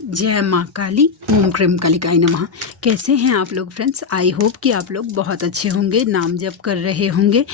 जय माँ काली, ओम क्रीम कालिकाय नमः। कैसे हैं आप लोग फ्रेंड्स? आई होप कि आप लोग बहुत अच्छे होंगे, नाम जप कर रहे होंगे,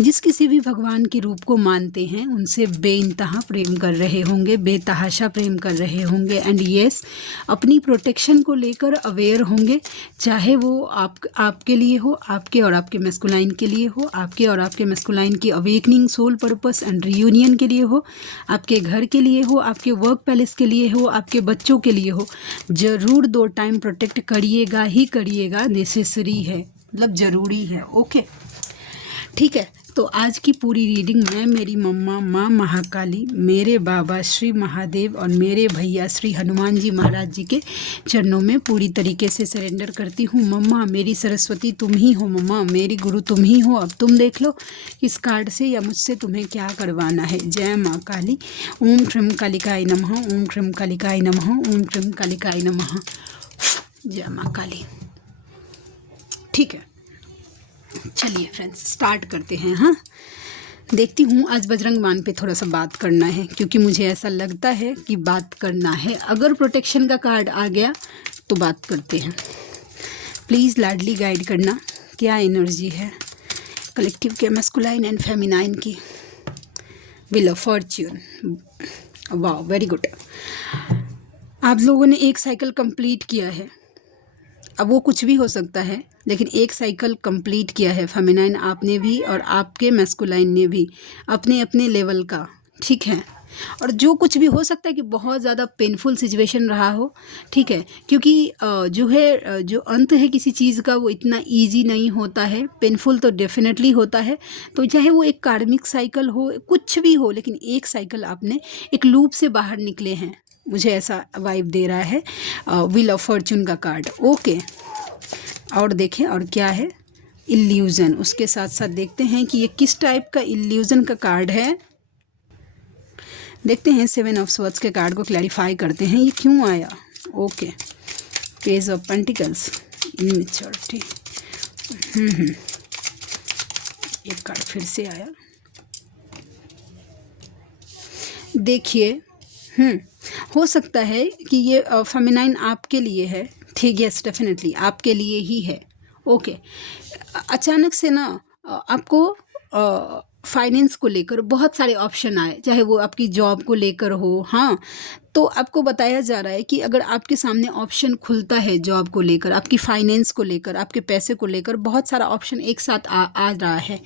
जिस किसी भी भगवान के रूप को मानते हैं उनसे बेइंतहा प्रेम कर रहे होंगे, बेतहाशा प्रेम कर रहे होंगे। एंड यस, अपनी प्रोटेक्शन को लेकर अवेयर होंगे, चाहे वो आपके लिए हो, आपके और आपके मैस्कुलाइन के लिए हो, आपके और आपके मैस्कुलाइन की awakening soul purpose and reunion के लिए हो, आपके घर के लिए हो, आपके वर्क पैलेस के लिए हो, आपके बच्चों के लिए हो। ज़रूर 2 टाइम प्रोटेक्ट करिएगा ही करिएगा, नेसेसरी है, मतलब ज़रूरी है। ओके, ठीक है। तो आज की पूरी रीडिंग मैं मेरी मम्मा माँ महाकाली, मेरे बाबा श्री महादेव और मेरे भैया श्री हनुमान जी महाराज जी के चरणों में पूरी तरीके से सरेंडर करती हूँ। मम्मा मेरी सरस्वती तुम ही हो, मम्मा मेरी गुरु तुम ही हो। अब तुम देख लो इस कार्ड से या मुझसे तुम्हें क्या करवाना है। जय माँ काली, ओम क्रीम कालिकाय नमः, ओम क्रीम कालिकाय नमः, ओम क्रीम कालिकाय नमः। जय माँ काली। ठीक है, चलिए फ्रेंड्स स्टार्ट करते हैं। हाँ, देखती हूँ आज बजरंग बाण पे थोड़ा सा बात करना है, क्योंकि मुझे ऐसा लगता है कि बात करना है। अगर प्रोटेक्शन का कार्ड आ गया तो बात करते हैं। प्लीज़ लाडली गाइड करना, क्या एनर्जी है कलेक्टिव के मैस्कुलाइन एंड फेमिनाइन की। व्हील ऑफ फॉर्च्यून, वाह वेरी गुड। आप लोगों ने एक साइकिल कंप्लीट किया है। अब वो कुछ भी हो सकता है, लेकिन एक साइकिल कंप्लीट किया है फेमिनाइन आपने भी और आपके मैस्कुलाइन ने भी, अपने अपने लेवल का। ठीक है, और जो कुछ भी हो सकता है कि बहुत ज़्यादा पेनफुल सिचुएशन रहा हो, ठीक है, क्योंकि जो है जो अंत है किसी चीज़ का वो इतना इजी नहीं होता है, पेनफुल तो डेफिनेटली होता है। तो चाहे वो एक कार्मिक साइकिल हो, कुछ भी हो, लेकिन एक साइकिल आपने एक लूप से बाहर निकले हैं, मुझे ऐसा वाइब दे रहा है व्हील ऑफ फॉर्च्यून का कार्ड। ओके, और देखें और क्या है इल्यूज़न। उसके साथ साथ देखते हैं कि ये किस टाइप का इल्यूज़न का कार्ड है। देखते हैं 7 ऑफ स्वॉर्ड्स के कार्ड को क्लैरिफाई करते हैं, ये क्यों आया। Okay, page of pentacles, immaturity. एक कार्ड फिर से आया। देखिए, हो सकता है कि ये फेमिनाइन आपके लिए है। ठीक, यस डेफिनेटली आपके लिए ही है। ओके, अचानक से ना आपको फाइनेंस को लेकर बहुत सारे ऑप्शन आए, चाहे वो आपकी जॉब को लेकर हो। हाँ, तो आपको बताया जा रहा है कि अगर आपके सामने ऑप्शन खुलता है जॉब को लेकर, आपकी फाइनेंस को लेकर, आपके पैसे को लेकर, बहुत सारा ऑप्शन एक साथ आ रहा है।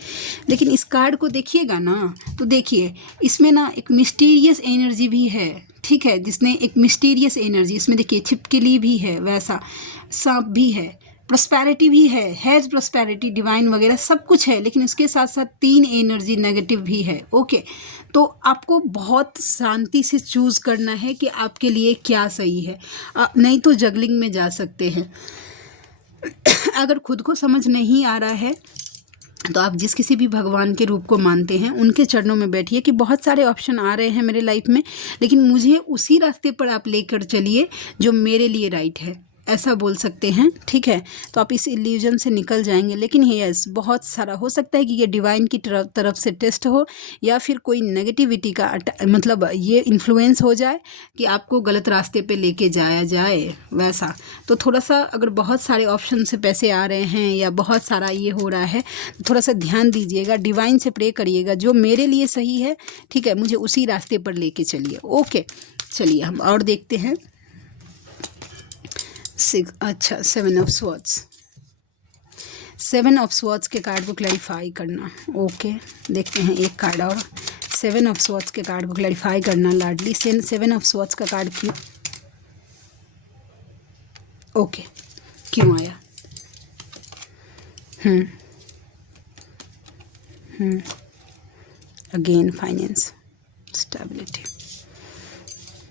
लेकिन इस कार्ड को देखिएगा ना, तो देखिए इसमें ना एक मिस्टीरियस एनर्जी भी है। ठीक है, जिसने एक मिस्टीरियस एनर्जी, इसमें देखिए छिपकली भी है, वैसा सांप भी है, प्रॉस्पेरिटी भी है प्रॉस्पेरिटी डिवाइन वगैरह सब कुछ है, लेकिन उसके साथ साथ 3 एनर्जी नेगेटिव भी है। ओके, तो आपको बहुत शांति से चूज़ करना है कि आपके लिए क्या सही है, नहीं तो जगलिंग में जा सकते हैं। अगर खुद को समझ नहीं आ रहा है तो आप जिस किसी भी भगवान के रूप को मानते हैं उनके चरणों में बैठिए कि बहुत सारे ऑप्शन आ रहे हैं मेरे लाइफ में, लेकिन मुझे उसी रास्ते पर आप लेकर चलिए जो मेरे लिए राइट है, ऐसा बोल सकते हैं। ठीक है, तो आप इस इल्यूजन से निकल जाएंगे। लेकिन यस, बहुत सारा हो सकता है कि ये डिवाइन की तरफ से टेस्ट हो, या फिर कोई नेगेटिविटी का मतलब ये इन्फ्लुएंस हो जाए कि आपको गलत रास्ते पे लेके जाया जाए, वैसा। तो थोड़ा सा अगर बहुत सारे ऑप्शन से पैसे आ रहे हैं या बहुत सारा ये हो रहा है, तो थोड़ा सा ध्यान दीजिएगा, डिवाइन से प्रे करिएगा जो मेरे लिए सही है। ठीक है, मुझे उसी रास्ते पर लेके चलिए। ओके, चलिए हम और देखते हैं। 7 ऑफ स्वॉर्ड्स, 7 ऑफ स्वॉर्ड्स के कार्ड को क्लैरिफाई करना। ओके, देखते हैं एक कार्ड और 7 ऑफ स्वॉर्ड्स के कार्ड को क्लैरिफाई करना लाडली। 7 ऑफ स्वॉर्ड्स का कार्ड क्यों, ओके, क्यों आया। Again finance stability.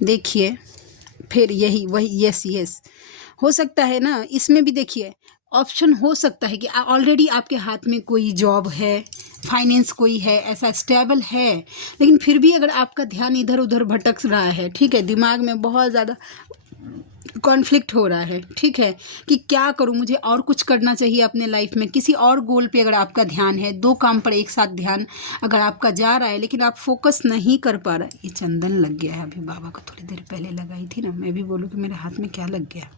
देखिए फिर यही वही, यस हो सकता है ना, इसमें भी देखिए ऑप्शन हो सकता है कि ऑलरेडी आपके हाथ में कोई जॉब है, फाइनेंस कोई है, ऐसा स्टेबल है, लेकिन फिर भी अगर आपका ध्यान इधर उधर भटक रहा है, ठीक है, दिमाग में बहुत ज़्यादा कॉन्फ्लिक्ट हो रहा है, ठीक है, कि क्या करूं, मुझे और कुछ करना चाहिए अपने लाइफ में, किसी और गोल पे अगर आपका ध्यान है, दो काम पर एक साथ ध्यान अगर आपका जा रहा है लेकिन आप फोकस नहीं कर पा रहे। ये चंदन लग गया है, अभी बाबा को थोड़ी देर पहले लगाई थी ना, मैं भी बोलूँ कि मेरे हाथ में क्या लग गया।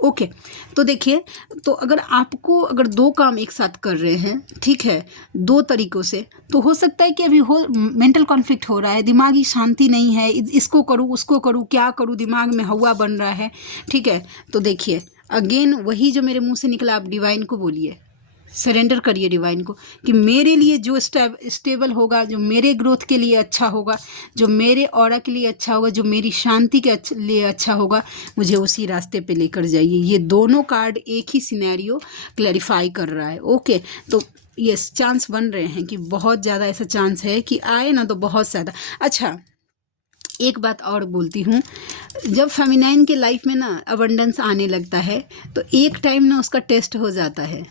ओके तो देखिए, तो अगर आपको अगर दो काम एक साथ कर रहे हैं, ठीक है, दो तरीक़ों से, तो हो सकता है कि अभी हो मेंटल कॉन्फ्लिक्ट हो रहा है, दिमागी शांति नहीं है, इसको करूँ उसको करूँ, क्या करूँ, दिमाग में हवा बन रहा है, ठीक है। तो देखिए अगेन वही जो मेरे मुंह से निकला, आप डिवाइन को बोलिए, सरेंडर करिए डिवाइन को कि मेरे लिए जो स्टेबल होगा, जो मेरे ग्रोथ के लिए अच्छा होगा, जो मेरे ऑरा के लिए अच्छा होगा, जो मेरी शांति के लिए अच्छा होगा, मुझे उसी रास्ते पे लेकर जाइए। ये दोनों कार्ड एक ही सिनेरियो क्लैरिफाई कर रहा है। ओके तो यस, चांस बन रहे हैं कि बहुत ज़्यादा ऐसा चांस है कि आए ना, तो बहुत ज़्यादा। अच्छा एक बात और बोलती हूँ, जब फेमिनाइन के लाइफ में ना अबंडेंस आने लगता है तो एक टाइम ना उसका टेस्ट हो जाता है।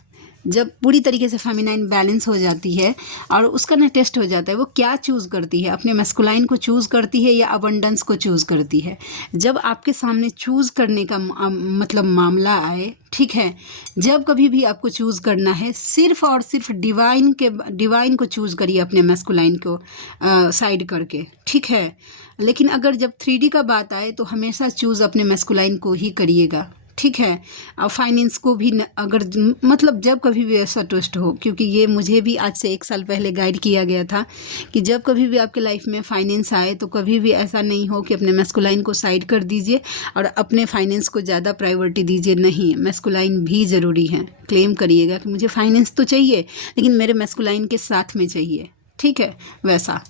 जब पूरी तरीके से फेमिनाइन बैलेंस हो जाती है और उसका ना टेस्ट हो जाता है, वो क्या चूज़ करती है, अपने मैस्कुलाइन को चूज़ करती है या अबंडेंस को चूज़ करती है। जब आपके सामने चूज़ करने का मतलब मामला आए, ठीक है, जब कभी भी आपको चूज़ करना है, सिर्फ और सिर्फ डिवाइन को चूज़ करिए अपने मैस्कुलाइन को साइड करके, ठीक है। लेकिन अगर जब 3D का बात आए तो हमेशा चूज़ अपने मैस्कुलाइन को ही करिएगा, ठीक है। और फाइनेंस को भी अगर मतलब जब कभी भी ऐसा ट्विस्ट हो, क्योंकि ये मुझे भी आज से 1 साल पहले गाइड किया गया था कि जब कभी भी आपके लाइफ में फाइनेंस आए तो कभी भी ऐसा नहीं हो कि अपने मैस्कुलाइन को साइड कर दीजिए और अपने फाइनेंस को ज़्यादा प्रायोरिटी दीजिए। नहीं, मैस्कुलाइन भी ज़रूरी है। क्लेम करिएगा कि मुझे फाइनेंस तो चाहिए लेकिन मेरे मैस्कुलाइन के साथ में चाहिए, ठीक है, वैसा।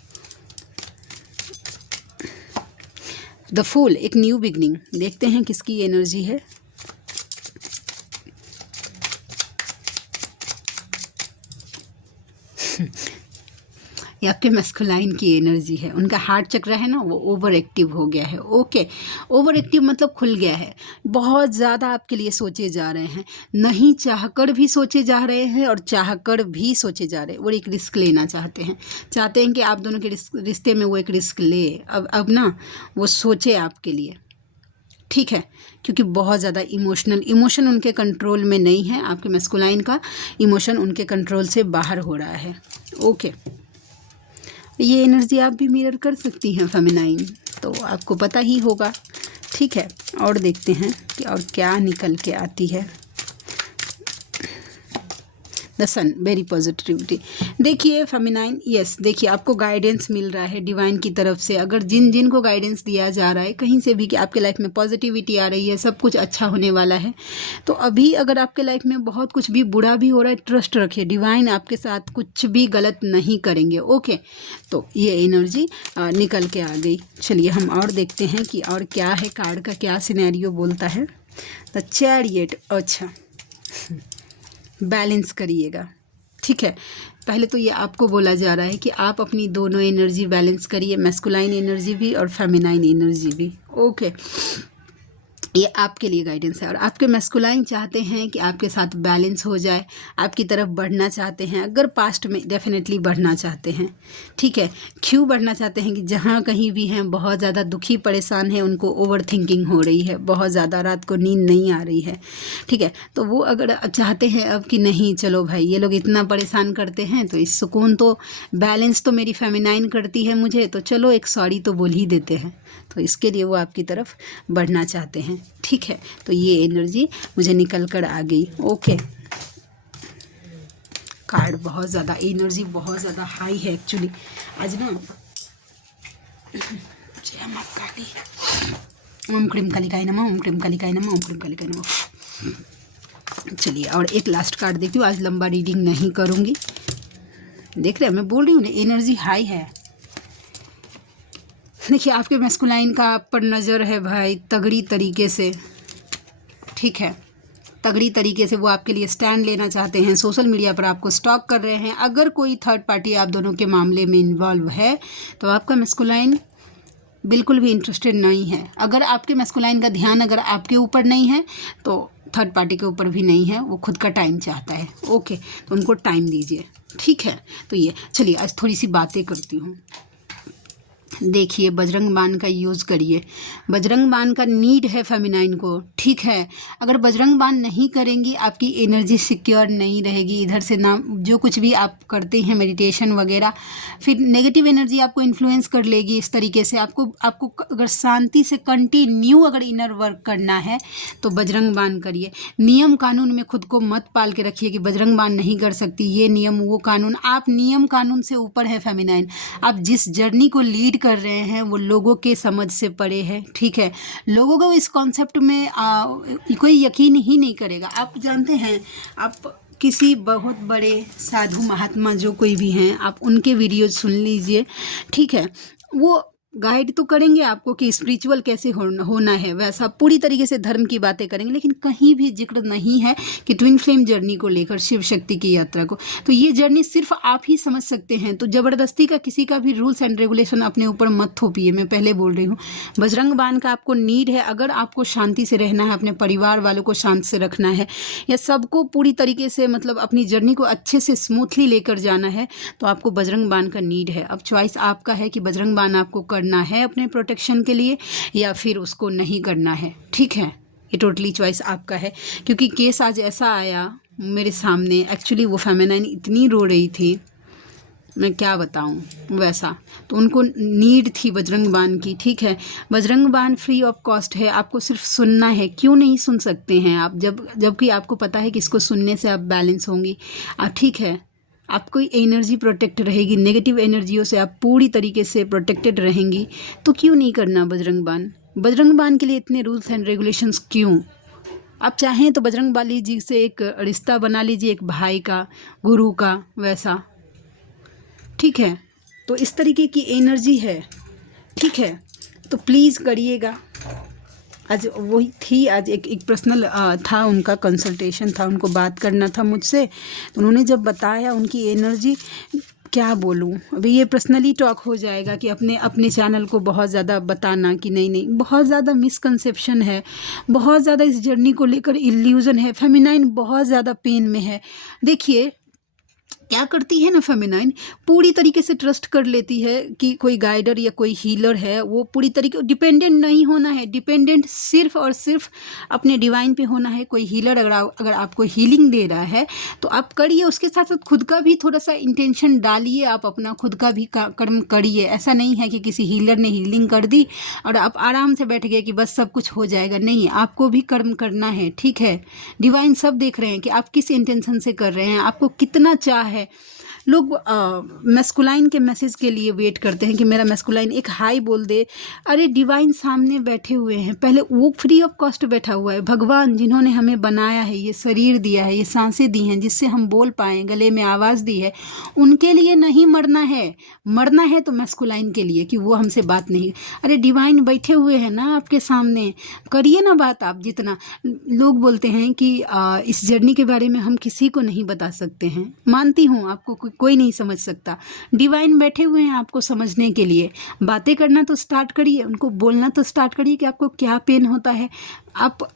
द फूल, एक न्यू बिगनिंग, देखते हैं किसकी एनर्जी है। ये आपके मैस्कुलाइन की एनर्जी है। उनका हार्ट चक्र है ना, वो ओवर एक्टिव हो गया है। ओके, ओवर एक्टिव मतलब खुल गया है, बहुत ज़्यादा आपके लिए सोचे जा रहे हैं, नहीं चाहकर भी सोचे जा रहे हैं और चाहकर भी सोचे जा रहे हैं। वो एक रिस्क लेना चाहते हैं कि आप दोनों के रिश्ते में वो एक रिस्क ले। अब ना वो सोचे आपके लिए, ठीक है, क्योंकि बहुत ज़्यादा इमोशन उनके कंट्रोल में नहीं है। आपके मैस्कुलाइन का इमोशन उनके कंट्रोल से बाहर हो रहा है। ओके, ये एनर्जी आप भी मिरर कर सकती हैं फेमिनाइन, तो आपको पता ही होगा, ठीक है। और देखते हैं कि और क्या निकल के आती है। The sun, very positivity. देखिए फेमिनाइन, यस, देखिए आपको गाइडेंस मिल रहा है डिवाइन की तरफ से। अगर जिन को गाइडेंस दिया जा रहा है कहीं से भी कि आपके लाइफ में पॉजिटिविटी आ रही है, सब कुछ अच्छा होने वाला है, तो अभी अगर आपके लाइफ में बहुत कुछ भी बुरा भी हो रहा है, ट्रस्ट रखिए, डिवाइन आपके साथ कुछ भी गलत नहीं करेंगे। ओके, तो ये एनर्जी निकल के आ गई। चलिए हम और देखते हैं कि और क्या है, कार्ड का क्या सिनेरियो बोलता है। द चैरियट, अच्छा बैलेंस करिएगा, ठीक है। पहले तो ये आपको बोला जा रहा है कि आप अपनी दोनों एनर्जी बैलेंस करिए, मैस्कुलाइन एनर्जी भी और फेमिनाइन एनर्जी भी। ओके, ये आपके लिए गाइडेंस है। और आपके मैस्कुलाइन चाहते हैं कि आपके साथ बैलेंस हो जाए, आपकी तरफ बढ़ना चाहते हैं। अगर पास्ट में डेफिनेटली बढ़ना चाहते हैं, ठीक है। क्यों बढ़ना चाहते हैं कि जहाँ कहीं भी हैं बहुत ज़्यादा दुखी परेशान है, उनको ओवर थिंकिंग हो रही है, बहुत ज़्यादा रात को नींद नहीं आ रही है, ठीक है। तो वो अगर चाहते हैं अब कि नहीं, चलो भाई ये लोग इतना परेशान करते हैं तो इस सुकून तो बैलेंस तो मेरी फेमिनाइन करती है मुझे, तो चलो एक सॉरी तो बोल ही देते हैं। तो इसके लिए वो आपकी तरफ बढ़ना चाहते हैं, ठीक है। तो ये एनर्जी मुझे निकल कर आ गई। ओके, कार्ड बहुत ज़्यादा, एनर्जी बहुत ज़्यादा हाई है एक्चुअली आज ना। जय मां काली, ओम क्रीम कालिकाय नमः, ओम क्रीम कालिकाय नमः, ओम क्रीम कालिकाय नमः। चलिए और एक लास्ट कार्ड देखती हूँ, आज लंबा रीडिंग नहीं करूँगी। देख रहे हैं, मैं बोल रही हूँ ना, एनर्जी हाई है। देखिए आपके मैस्कुलाइन का आप पर नज़र है भाई, तगड़ी तरीके से, ठीक है, तगड़ी तरीके से वो आपके लिए स्टैंड लेना चाहते हैं। सोशल मीडिया पर आपको स्टॉक कर रहे हैं। अगर कोई थर्ड पार्टी आप दोनों के मामले में इन्वॉल्व है तो आपका मैस्कुलाइन बिल्कुल भी इंटरेस्टेड नहीं है। अगर आपके मैस्कुलाइन का ध्यान अगर आपके ऊपर नहीं है तो थर्ड पार्टी के ऊपर भी नहीं है, वो खुद का टाइम चाहता है। ओके, तो उनको टाइम दीजिए, ठीक है। तो ये चलिए आज थोड़ी सी बातें करती हूँ। देखिए, बजरंग बाण का यूज़ करिए। बजरंग बाण का नीड है फेमिनाइन को, ठीक है। अगर बजरंग बाण नहीं करेंगी, आपकी एनर्जी सिक्योर नहीं रहेगी। इधर से ना जो कुछ भी आप करते हैं मेडिटेशन वगैरह, फिर नेगेटिव एनर्जी आपको इन्फ्लुएंस कर लेगी इस तरीके से। आपको अगर शांति से कंटिन्यू अगर इनर वर्क करना है तो बजरंग बाण करिए। नियम कानून में खुद को मत पाल के रखिए कि बजरंग बाण नहीं कर सकती, ये नियम वो कानून। आप नियम कानून से ऊपर है फेमिनाइन। आप जिस जर्नी को लीड कर रहे हैं वो लोगों के समझ से परे है, ठीक है। लोगों को इस कॉन्सेप्ट में कोई यकीन ही नहीं करेगा। आप जानते हैं, आप किसी बहुत बड़े साधु महात्मा जो कोई भी हैं, आप उनके वीडियो सुन लीजिए, ठीक है। वो गाइड तो करेंगे आपको कि स्पिरिचुअल कैसे होना है, वैसा पूरी तरीके से धर्म की बातें करेंगे, लेकिन कहीं भी जिक्र नहीं है कि ट्विन फ्लेम जर्नी को लेकर, शिव शक्ति की यात्रा को। तो ये जर्नी सिर्फ आप ही समझ सकते हैं। तो ज़बरदस्ती का किसी का भी रूल्स एंड रेगुलेशन अपने ऊपर मत थोपिए। मैं पहले बोल रही हूँ, बजरंग बाण का आपको नीड है। अगर आपको शांति से रहना है, अपने परिवार वालों को शांत से रखना है, या सबको पूरी तरीके से मतलब अपनी जर्नी को अच्छे से स्मूथली लेकर जाना है, तो आपको बजरंग बाण का नीड है। अब चॉइस आपका है कि बजरंग बाण आपको करना है अपने प्रोटेक्शन के लिए या फिर उसको नहीं करना है, ठीक है। ये टोटली चॉइस आपका है। क्योंकि केस आज ऐसा आया मेरे सामने, एक्चुअली वो फेमिनाइन इतनी रो रही थी, मैं क्या बताऊं वैसा। तो उनको नीड थी बजरंग बाण की, ठीक है। बजरंग बाण फ्री ऑफ कॉस्ट है, आपको सिर्फ सुनना है। क्यों नहीं सुन सकते हैं आप, जबकि आपको पता है कि इसको सुनने से आप बैलेंस होंगी, ठीक है। आपको एनर्जी प्रोटेक्ट रहेगी, नेगेटिव एनर्जियों से आप पूरी तरीके से प्रोटेक्टेड रहेंगी। तो क्यों नहीं करना बजरंग बाण? बजरंग बाण के लिए इतने रूल्स एंड रेगुलेशंस क्यों? आप चाहें तो बजरंग बाली जी से एक रिश्ता बना लीजिए, एक भाई का, गुरु का, वैसा, ठीक है। तो इस तरीके की एनर्जी है, ठीक है। तो प्लीज़ करिएगा। आज वही थी, आज एक पर्सनल था, उनका कंसल्टेशन था, उनको बात करना था मुझसे। तो उन्होंने जब बताया उनकी एनर्जी, क्या बोलूँ, अभी ये पर्सनली टॉक हो जाएगा कि अपने चैनल को बहुत ज़्यादा बताना कि नहीं, बहुत ज़्यादा मिसकंसेप्शन है, बहुत ज़्यादा इस जर्नी को लेकर इल्यूज़न है। फेमिनाइन बहुत ज़्यादा पेन में है। देखिए क्या करती है ना फेमिनाइन, पूरी तरीके से ट्रस्ट कर लेती है कि कोई गाइडर या कोई हीलर है। वो पूरी तरीके, डिपेंडेंट नहीं होना है, डिपेंडेंट सिर्फ और सिर्फ अपने डिवाइन पे होना है। कोई हीलर अगर आपको हीलिंग दे रहा है तो आप करिए, उसके साथ साथ खुद का भी थोड़ा सा इंटेंशन डालिए, आप अपना खुद का भी कर्म करिए। ऐसा नहीं है कि किसी हीलर ने हीलिंग कर दी और आप आराम से बैठ गए कि बस सब कुछ हो जाएगा। नहीं, आपको भी कर्म करना है, ठीक है। डिवाइन सब देख रहे हैं कि आप किस इंटेंशन से कर रहे हैं, आपको कितना चाह है। लोग मैस्कुलाइन के मैसेज के लिए वेट करते हैं कि मेरा मैस्कुलाइन एक हाई बोल दे। अरे डिवाइन सामने बैठे हुए हैं, पहले वो फ्री ऑफ कॉस्ट बैठा हुआ है। भगवान जिन्होंने हमें बनाया है, ये शरीर दिया है, ये सांसें दी हैं जिससे हम बोल पाएँ, गले में आवाज़ दी है, उनके लिए नहीं मरना है। मरना है तो मैस्कुलाइन के लिए कि वो हमसे बात नहीं। अरे डिवाइन बैठे हुए हैं ना आपके सामने, करिए ना बात आप। जितना लोग बोलते हैं कि इस जर्नी के बारे में हम किसी को नहीं बता सकते हैं, मानती हूँ आपको कोई नहीं समझ सकता। डिवाइन बैठे हुए हैं आपको समझने के लिए। बातें करना तो स्टार्ट करिए, उनको बोलना तो स्टार्ट करिए कि आपको क्या पेन होता है। आप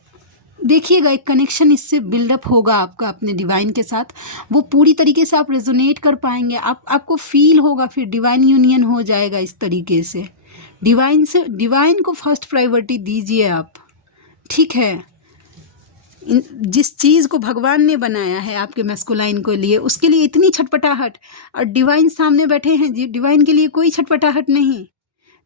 देखिएगा एक कनेक्शन इससे बिल्डअप होगा आपका अपने डिवाइन के साथ। वो पूरी तरीके से आप रेजोनेट कर पाएंगे, आपको फील होगा, फिर डिवाइन यूनियन हो जाएगा इस तरीके से। डिवाइन को फर्स्ट प्रायोरिटी दीजिए आप, ठीक है। जिस चीज़ को भगवान ने बनाया है आपके मैस्कुलाइन के लिए, उसके लिए इतनी छटपटाहट, और डिवाइन सामने बैठे हैं जी, डिवाइन के लिए कोई छटपटाहट नहीं,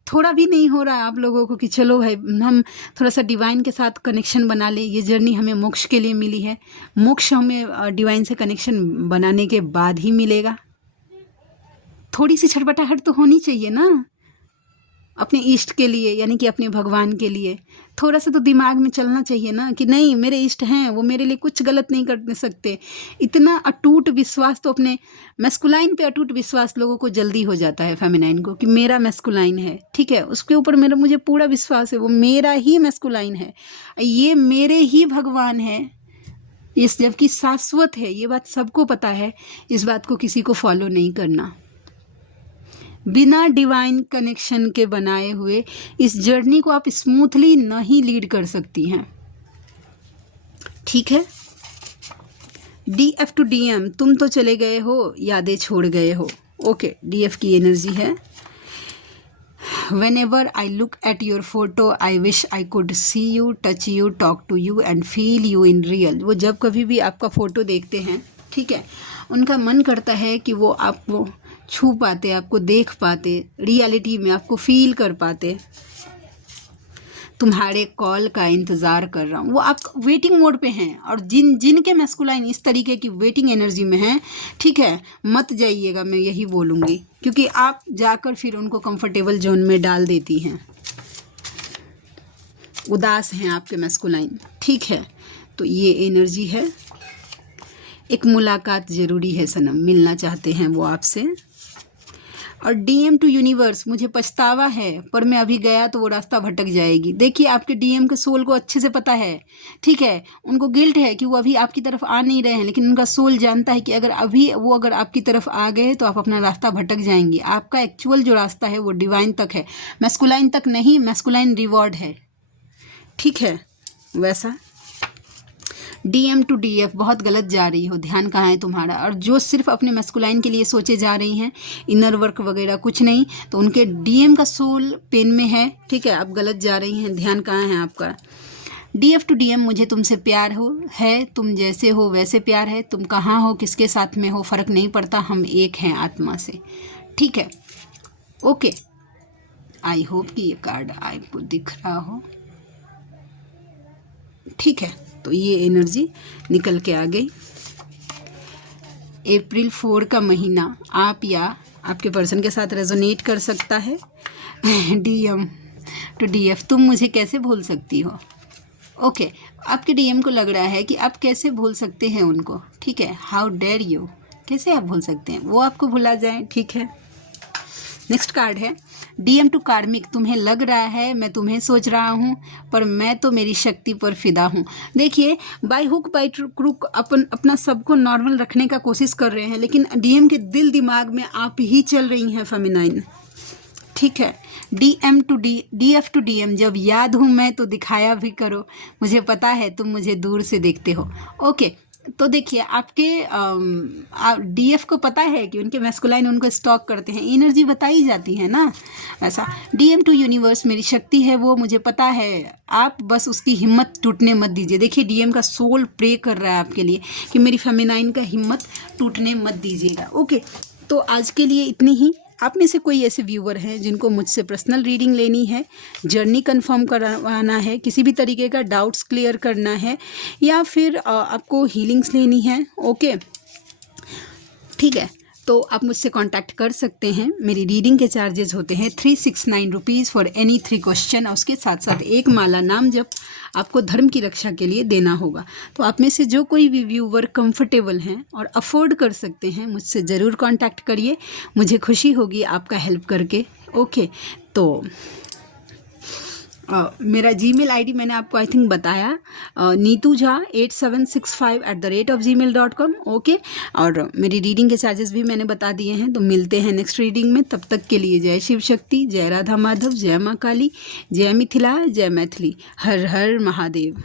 थोड़ा भी नहीं हो रहा है आप लोगों को कि चलो भाई हम थोड़ा सा डिवाइन के साथ कनेक्शन बना ले। ये जर्नी हमें मोक्ष के लिए मिली है, मोक्ष हमें डिवाइन से कनेक्शन बनाने के बाद ही मिलेगा। थोड़ी सी छटपटाहट तो होनी चाहिए ना अपने इष्ट के लिए, यानी कि अपने भगवान के लिए। थोड़ा सा तो दिमाग में चलना चाहिए ना कि नहीं, मेरे इष्ट हैं, वो मेरे लिए कुछ गलत नहीं कर सकते। इतना अटूट विश्वास तो अपने मैस्कुलाइन पे, अटूट विश्वास लोगों को जल्दी हो जाता है फेमिनाइन को कि मेरा मैस्कुलाइन है, ठीक है, उसके ऊपर मुझे पूरा विश्वास है, वो मेरा ही मैस्कुलाइन है, ये मेरे ही भगवान है। इस जबकि शाश्वत है, ये बात सबको पता है। इस बात को किसी को फॉलो नहीं करना। बिना डिवाइन कनेक्शन के बनाए हुए इस जर्नी को आप स्मूथली नहीं लीड कर सकती हैं, ठीक है। DF टू DM, तुम तो चले गए हो, यादें छोड़ गए हो। ओके, DF की एनर्जी है। whenever I look at your photo I wish I could see you, touch you, talk to you and feel you in real। वो जब कभी भी आपका फ़ोटो देखते हैं, ठीक है, उनका मन करता है कि वो आपको छू पाते, आपको देख पाते, रियलिटी में आपको फील कर पाते। तुम्हारे कॉल का इंतज़ार कर रहा हूँ। वो आप वेटिंग मोड पे हैं, और जिनके मैस्कुलाइन इस तरीके की वेटिंग एनर्जी में हैं, ठीक है, मत जाइएगा, मैं यही बोलूँगी, क्योंकि आप जाकर फिर उनको कंफर्टेबल जोन में डाल देती हैं। उदास हैं आपके मैस्कुलाइन, ठीक है, तो ये एनर्जी है। एक मुलाकात ज़रूरी है सनम, मिलना चाहते हैं वो आपसे। और डीएम टू यूनिवर्स, मुझे पछतावा है पर मैं अभी गया तो वो रास्ता भटक जाएगी। देखिए आपके डीएम के सोल को अच्छे से पता है, ठीक है, उनको गिल्ट है कि वो अभी आपकी तरफ आ नहीं रहे हैं, लेकिन उनका सोल जानता है कि अगर आपकी तरफ आ गए तो आप अपना रास्ता भटक जाएंगी। आपका एक्चुअल जो रास्ता है वो डिवाइन तक है, मैस्कुलाइन तक नहीं, मैस्कुलाइन रिवॉर्ड है, ठीक है। वैसा डीएम टू डीएफ बहुत गलत जा रही हो, ध्यान कहाँ है तुम्हारा। और जो सिर्फ अपने मैस्कुलाइन के लिए सोचे जा रही हैं, इनर वर्क वगैरह कुछ नहीं, तो उनके डीएम का सोल पेन में है, ठीक है, आप गलत जा रही हैं, ध्यान कहाँ है आपका। डीएफ टू डीएम, मुझे तुमसे प्यार है, तुम जैसे हो वैसे प्यार है, तुम कहाँ हो, किसके साथ में हो, फ़र्क नहीं पड़ता, हम एक हैं आत्मा से, ठीक है, ओके। आई होप कि ये कार्ड आपको दिख रहा हो, ठीक है। तो ये एनर्जी निकल के आ गई। अप्रैल 4 का महीना आप या आपके पर्सन के साथ रेजोनेट कर सकता है। डीएम टू डीएफ, तुम मुझे कैसे भूल सकती हो। ओके, आपके डीएम को लग रहा है कि आप कैसे भूल सकते हैं उनको, ठीक है। हाउ डेयर यू, कैसे आप भूल सकते हैं, वो आपको भुला जाएं, ठीक है। नेक्स्ट कार्ड है डीएम टू कार्मिक, तुम्हें लग रहा है मैं तुम्हें सोच रहा हूँ पर मैं तो मेरी शक्ति पर फिदा हूँ। देखिए बाय हुक बाय क्रुक अपना सबको नॉर्मल रखने का कोशिश कर रहे हैं, लेकिन डीएम के दिल दिमाग में आप ही चल रही हैं फेमिनाइन, ठीक है। डीएफ टू डीएम, जब याद हूँ मैं तो दिखाया भी करो, मुझे पता है तुम मुझे दूर से देखते हो। ओके, तो देखिए आपके डीएफ को पता है कि उनके मैस्कुलाइन उनको स्टॉक करते हैं, एनर्जी बताई जाती है ना। ऐसा डीएम टू यूनिवर्स, मेरी शक्ति है वो, मुझे पता है, आप बस उसकी हिम्मत टूटने मत दीजिए। देखिए डीएम का सोल प्रे कर रहा है आपके लिए कि मेरी फेमिनाइन का हिम्मत टूटने मत दीजिएगा। ओके, तो आज के लिए इतनी ही। आप में से कोई ऐसे व्यूवर हैं जिनको मुझसे पर्सनल रीडिंग लेनी है, जर्नी कंफर्म करवाना है, किसी भी तरीके का डाउट्स क्लियर करना है, या फिर आपको हीलिंग्स लेनी है, ओके, ठीक है, तो आप मुझसे कांटेक्ट कर सकते हैं। मेरी रीडिंग के चार्जेस होते हैं 369 रुपीज़ फॉर एनी 3 क्वेश्चन, और उसके साथ साथ एक माला नाम जप आपको धर्म की रक्षा के लिए देना होगा। तो आप में से जो कोई भी व्यूवर कंफर्टेबल हैं और अफोर्ड कर सकते हैं, मुझसे ज़रूर कांटेक्ट करिए, मुझे खुशी होगी आपका हेल्प करके, ओके। तो मेरा जीमेल आईडी मैंने आपको आई थिंक बताया, neetujha8765@gmail.com, ओके। और मेरी रीडिंग के चार्जेस भी मैंने बता दिए हैं। तो मिलते हैं नेक्स्ट रीडिंग में, तब तक के लिए जय शिव शक्ति, जय राधा माधव, जय माँ काली, जय मिथिला, जय मैथिली, हर हर महादेव।